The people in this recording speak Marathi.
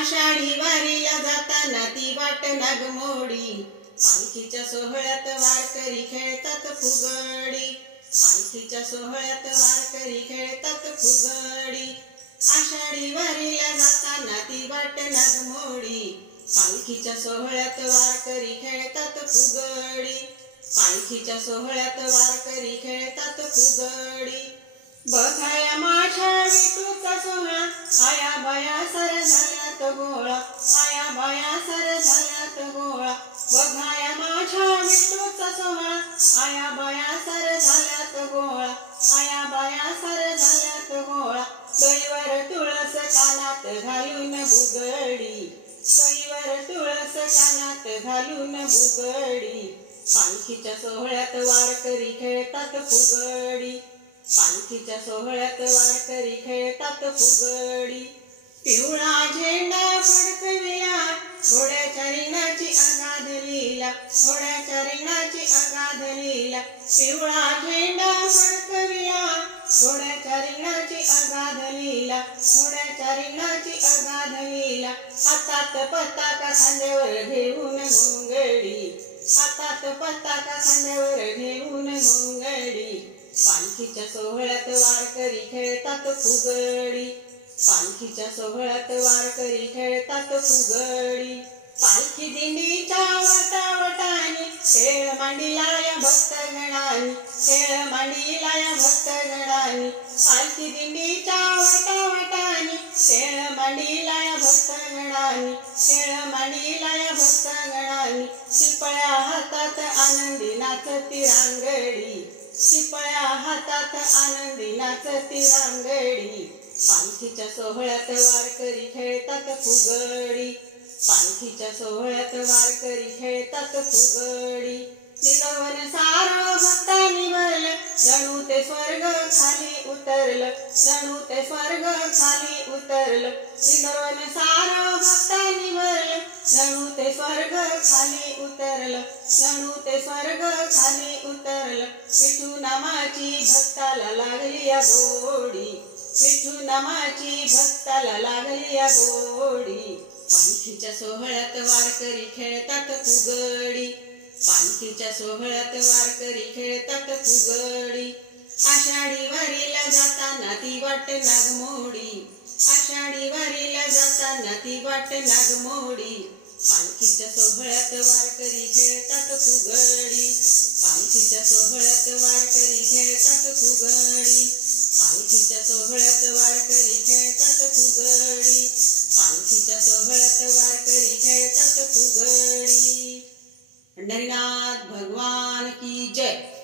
आषाढी वारीला जाताना ती वाट नागमोडी. पालखीच्या सोहळ्यात वारकरी खेळतात फुगडी. पालखीच्या सोहळ्यात वारकरी खेळतात फुगडी. आषाढी वारीला जाताना ती वाट नागमोडी. पालखीच्या सोहळ्यात वारकरी खेळतात फुगडी. पालखीच्या सोहळ्यात वारकरी खेळतात फुगडी. बघाया माझ्या विठूचा सोहळा आया बाया सर गोळा बाया सर गोळा. बघाया माझ्या सोहळा. आया बाया सर गोळा. आया बाया सर गोळा. तुळस कानात घालून बुगडी. कैवर तुळस कानात घालून बुगडी. पालखीच्या सोहळ्यात वारकरी खेळतात फुगडी. पालखीच्या सोहळ्यात वारकरी खेळतात फुगडी. पिवळा घोड्याच्या रिणाची अगाध लीला. पिवळा झेंडा फडकविला. घोड्याच्या रिणाची अगाध लीला. घोड्याच्या रिणाची अगाध लीला. हातात पताका खांद्यावर घेऊन घोंगडी हातात पताका खांद्यावर घेऊन घोंगडी पालखीच्या सोहळ्यात वारकरी खेळतात फुगडी. पालखीच्या सोहळ्यात वारकरी खेळतात फुगडी. पालखी दिंडीच्या खेळ मांडिलाय भक्तगणानी खेळ मांडिलाय भक्तगणानी पालखी दिंडीच्या वाटावटानी खेळ मांडिलाय भक्तगणानी खेळ मांडिलाया भक्त गणानी शिपळ्या हातात आनंदी नाचती रांगडी शिपळ्या हातात आनंदी नाचती रांगडी पालखीच्या सोहळ्यात वारकरी खेळतात फुगडी पालखीच्या सोहळ्यात वारकरी खेळतात फुगडी निलवन सार भक्तानी भरलं जणू ते स्वर्ग खाली उतरलं. जणू ते स्वर्ग खाली उतरलं. निलवन सार भक्तानी भरलं जणू ते स्वर्ग खाली उतरलं. जणू ते स्वर्ग खाली उतरलं. विठू नामाची भक्ताला लागली या गोडी. विठू नामाची भक्ताला लागली या गोडी. पालखीच्या सोहळ्यात वारकरी खेळतात फुगडी. पालखीच्या सोहळ्यात वारकरी खेळतात फुगडी. आषाढी वारीला जाताना ती वाट नागमोडी आषाढी वारीला जाताना ती वाट नागमोडी पालखीच्या सोहळ्यात वारकरी खेळतात फुगडी. पालखीच्या सोहळ्यात वारकरी खेळतात फुगडी. पालखीच्या सोहळ्यात वारकरी खेळतात फुगडी. पालखीच्या सोहळ्यात वारकरी નરીનાથ ભગવાન કી જય.